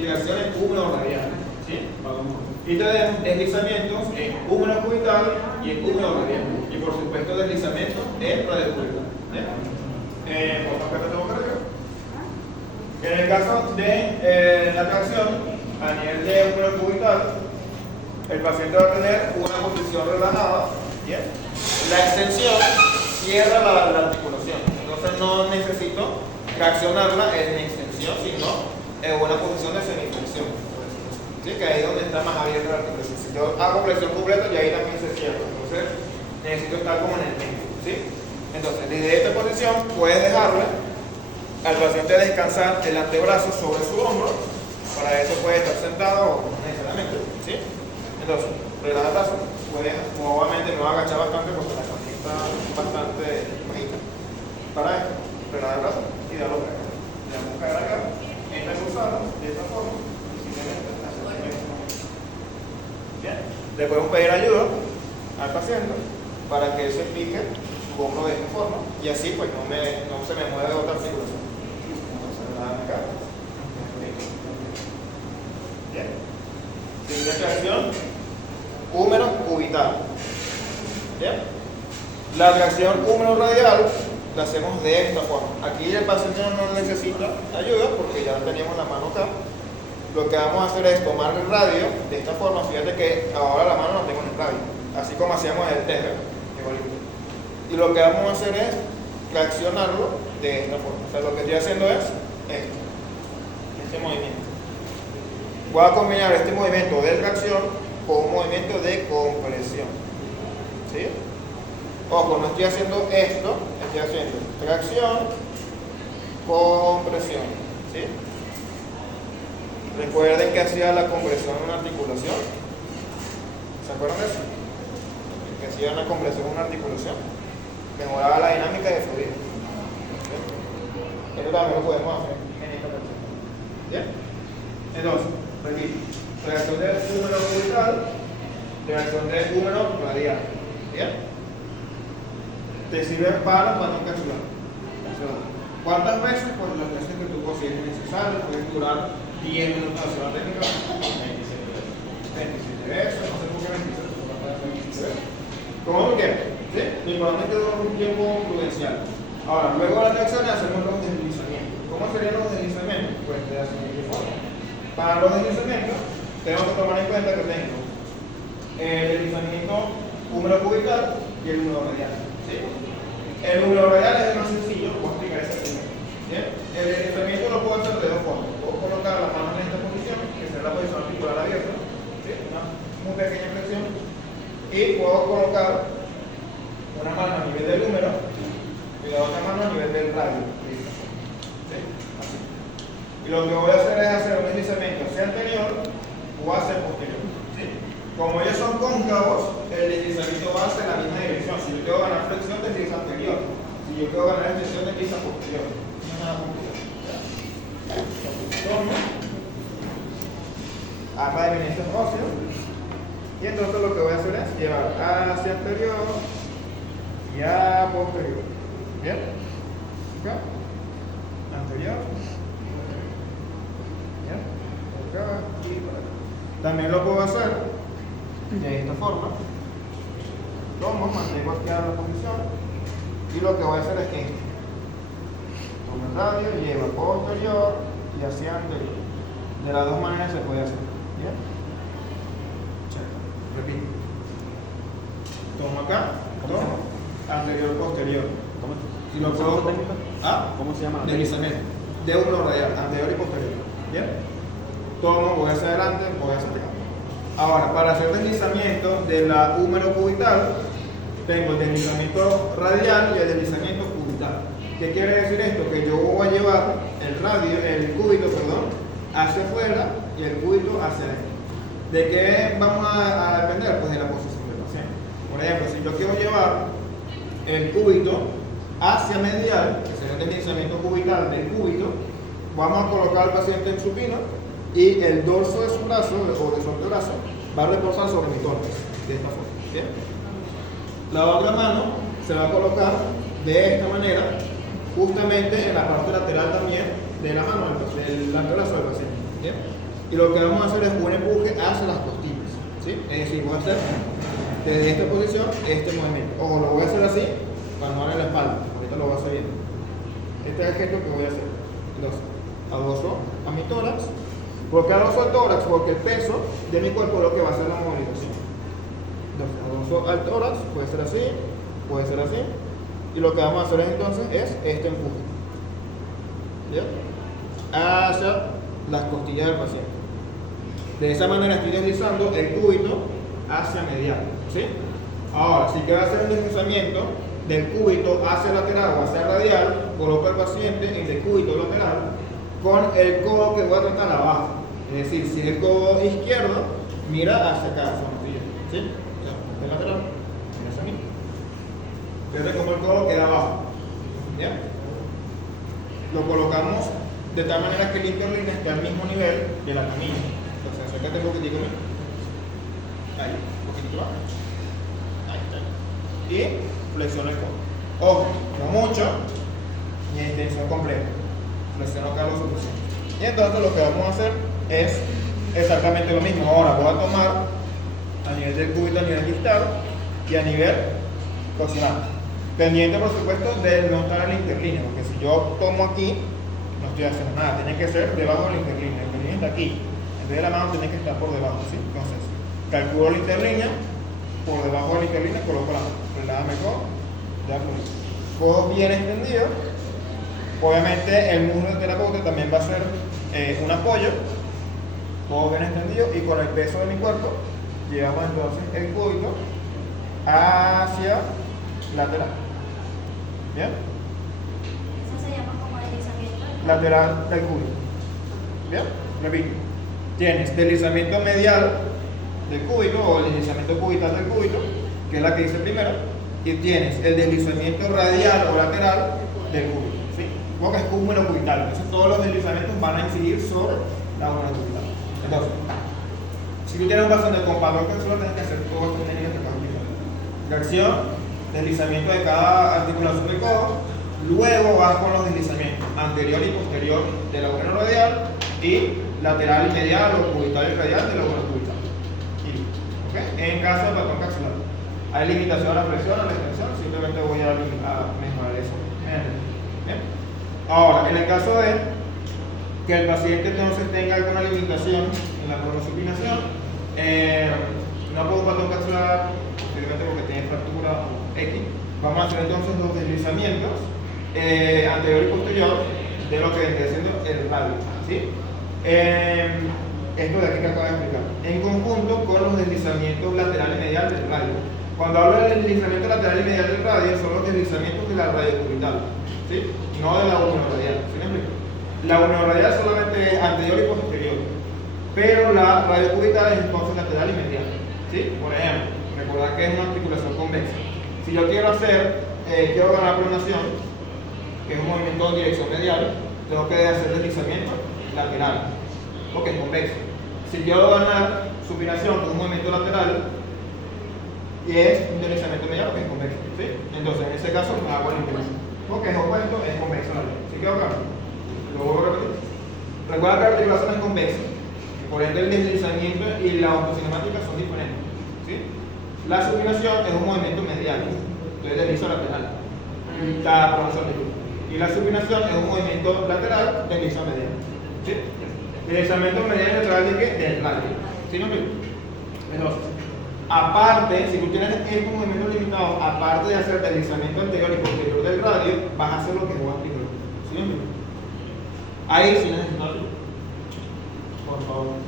y tracción en húmero radial. ¿Sí? Y tenemos deslizamientos en húmero cubital y en húmero radial. Y por supuesto deslizamientos en radio cubital. En el caso de la tracción a nivel de húmero cubital, el paciente va a tener una posición relajada. ¿Bien? La extensión cierra la articulación. Entonces no necesito traccionarla en extensión, sino en una posición de semiflexión. ¿Sí? Que ahí es donde está más abierta la articulación. Si yo hago flexión completa, ya ahí también se cierra. Entonces necesito estar como en el medio. ¿Sí? Entonces, desde esta posición puedes dejarle al paciente descansar el antebrazo sobre su hombro. Para eso puede estar sentado o no necesariamente. ¿Sí? Entonces, relaja el brazo. Puedes, obviamente me voy a agachar bastante porque la cama está bastante bajita. Para esto, relaja el brazo y dalo para acá. Le vamos a caer acá. Entra cruzado de esta forma. Y simplemente hacer lo mismo. Bien. Le podemos pedir ayuda al paciente para que se fije su hombro de esta forma y así pues no se me mueve otra articulación. Entonces relaja acá. Bien. Siguiente tracción, húmero cubital. Bien. La tracción húmero radial la hacemos de esta forma. Aquí el paciente no necesita ayuda porque ya teníamos la mano acá. Lo que vamos a hacer es tomar el radio de esta forma. Fíjate que ahora la mano no tengo en el radio, así como hacíamos el tejer. Y lo que vamos a hacer es traccionarlo de esta forma. O sea, lo que estoy haciendo es esto, este movimiento. Voy a combinar este movimiento de tracción con un movimiento de compresión. ¿Sí? Ojo, no estoy haciendo esto, estoy haciendo tracción, compresión. ¿Sí? Recuerden que hacía la compresión en una articulación. ¿Se acuerdan de eso? Que hacía una compresión en una articulación. Mejoraba la dinámica de fluido. Esto también lo podemos hacer en esta tracción. ¿Bien? Entonces, repito. Reacción de húmero cubital, reacción de húmero radial. ¿Bien? Te sirve para no capsular. ¿Cuántas veces? Pues las veces que tú consideres necesario. Puedes durar 10 minutos de la técnica, 27 veces, no sé por qué 27 veces. Como tú quieras, ¿sí? Lo importante es que dure un tiempo prudencial. Ahora, luego de la tracción hacemos los deslizamientos. ¿Cómo serían los deslizamientos? Pues de la siguiente forma. Para los deslizamientos, tenemos que tomar en cuenta que tengo el deslizamiento húmero cubital y el húmero radial. ¿Sí? El húmero radial es el más sencillo, voy a explicar ese primero. ¿Bien? El deslizamiento lo puedo hacer de dos formas. Puedo colocar las manos en esta posición, que será la posición articular abierta, ¿sí? Una muy pequeña flexión, y puedo colocar una mano a nivel del húmero y la otra mano a nivel del radio. ¿Sí? Así. Y lo que voy a hacer es hacer un deslizamiento hacia anterior o hacia posterior. ¿Sí? Como ellos son cóncavos, el deslizamiento va hacia la misma dirección. Si yo quiero ganar flexión, desliza anterior. Si yo quiero ganar extensión, desliza posterior. Acá de inicio óseo. Y entonces lo que voy a hacer es llevar hacia anterior y a posterior. ¿Bien? Acá. Anterior. ¿Bien? Acá y por acá. También lo puedo hacer de esta forma. Tomo, mantengo aquí la posición. Y lo que voy a hacer es esto. Tomo el radio, llevo posterior y hacia anterior. De las dos maneras se puede hacer. ¿Bien? Repito. Tomo acá, tomo, anterior, posterior. ¿Cómo Si lo puedo. ¿Ah? ¿Cómo se llama? Deslizamiento. De húmero radial, anterior y posterior. ¿Bien? Tomo, voy hacia adelante, voy hacia atrás. Ahora, para hacer deslizamiento de la húmero cubital, tengo el deslizamiento radial y el deslizamiento cubital. ¿Qué quiere decir esto? Que yo voy a llevar el cúbito, hacia afuera y el cúbito hacia adentro. ¿De qué vamos a depender? Pues de la posición del paciente. Por ejemplo, si yo quiero llevar el cúbito hacia medial, que sería el deslizamiento cubital del cúbito, vamos a colocar al paciente en supino y el dorso de su brazo o de su antebrazo va a reposar sobre mi tórax, de esta forma. ¿Bien? La otra mano se va a colocar de esta manera, justamente en la parte lateral también de la mano, del antebrazo del paciente. ¿Bien? Y lo que vamos a hacer es un empuje hacia las costillas, ¿sí? Es decir, voy a hacer desde esta posición este movimiento. O lo voy a hacer así para no darle la espalda. Ahorita lo voy a hacer bien. Este es el gesto que voy a hacer. Entonces, adoso a mi tórax. ¿Por qué adoso al tórax? Porque el peso de mi cuerpo es lo que va a hacer la movilización. Entonces, adoso al tórax, puede ser así, puede ser así. Y lo que vamos a hacer entonces es este empuje. ¿Ya? Hacia las costillas del paciente. De esa manera estoy deslizando el cúbito hacia medial, ¿sí? Ahora, si quiero hacer un deslizamiento del cúbito hacia lateral o hacia radial, coloco al paciente en el cúbito lateral con el codo que voy a tratar abajo. Es decir, si el codo izquierdo, mira hacia acá, hacia la rodilla, ¿sí? O sea, el lateral, mira hacia mí. Fíjate cómo el codo queda abajo, ¿ya? Lo colocamos de tal manera que el interlínea esté al mismo nivel de la camilla. Entonces, acércate un poquitico más. Ahí, un poquitito más. Ahí está. Y flexiono el codo. Ojo, no mucho, ni extensión completa. Flexiono acá lo suficiente. Y entonces lo que vamos a hacer es exactamente lo mismo. Ahora voy a tomar a nivel del cúbito, a nivel distal y a nivel proximal. Pendiente, por supuesto, de no estar en la interlínea, porque si yo tomo aquí, no estoy haciendo nada, tiene que ser debajo de la interlínea. La interlínea está aquí, en vez de la mano tiene que estar por debajo, ¿sí? Entonces, calculo la interlínea, por debajo de la interlínea coloco la mano, relájame el codo, ya fluye. Codo bien extendido, obviamente el muslo del terapeuta también va a ser un apoyo, codo bien extendido y con el peso de mi cuerpo, llevamos entonces el cúbito hacia lateral. ¿Bien? Eso se llama como deslizamiento. Lateral del cúbito. ¿Bien? Repito. Tienes deslizamiento medial del cúbito o el deslizamiento cubital del cúbito, que es la que hice primero, y tienes el deslizamiento radial o lateral del cúbito. ¿Sí? Porque es cúmulo cubital. Entonces todos los deslizamientos van a incidir sobre la zona cubital. Entonces, si tú tienes un paciente con patrón capsular, tienes que hacer todas estas técnicas que acabo de explicar. Tracción, deslizamiento de cada articulación del codo, luego vas con los deslizamientos anterior y posterior del agujero radial y lateral y medial o cubital y radial del agujero cubital. ¿Okay? En caso de patrón capsular, hay limitación a la presión, a la extensión, simplemente voy a mejorar eso. ¿Bien? Ahora, en el caso de que el paciente entonces tenga alguna limitación en la pronosupinación, no puedo patrón capsular, posiblemente porque tiene fractura X, vamos a hacer entonces los deslizamientos anterior y posterior de lo que vendría siendo el radio, ¿sí? Esto de aquí que acabo de explicar, en conjunto con los deslizamientos lateral y medial del radio. Cuando hablo del deslizamiento lateral y medial del radio, son los deslizamientos de la radio cubital, ¿sí? No de la unioradial, ¿sí me explico? La unioradial solamente es anterior y posterior, pero la radio cubital es entonces lateral y medial, ¿sí? Por ejemplo, recordad que es una articulación convexa. Si yo quiero ganar pronación, que es un movimiento en dirección medial, tengo que hacer deslizamiento lateral, porque es convexo. Si quiero ganar supinación con un movimiento lateral, y es un deslizamiento medial, que es convexo, ¿sí? Entonces, en ese caso, hago la inclinación, porque es opuesto, es convexo la línea. ¿Sí quedó claro? Lo vuelvo a repetir. Recuerda que la articulación es convexa, por ende el deslizamiento y la ontocinemática son diferentes, ¿sí? La supinación es un movimiento medial, entonces deslizo lateral, cada pronación de luz. Y la supinación es un movimiento lateral, deslizo medial, ¿sí? Deslizamiento medial y lateral de qué? Del radio, ¿sí? ¿No? Entonces, aparte, si tú tienes estos movimientos limitados, aparte de hacer deslizamiento anterior y posterior del radio, vas a hacer lo que voy a explicar, ¿sí? ¿No? Ahí sí necesito ayuda, por favor.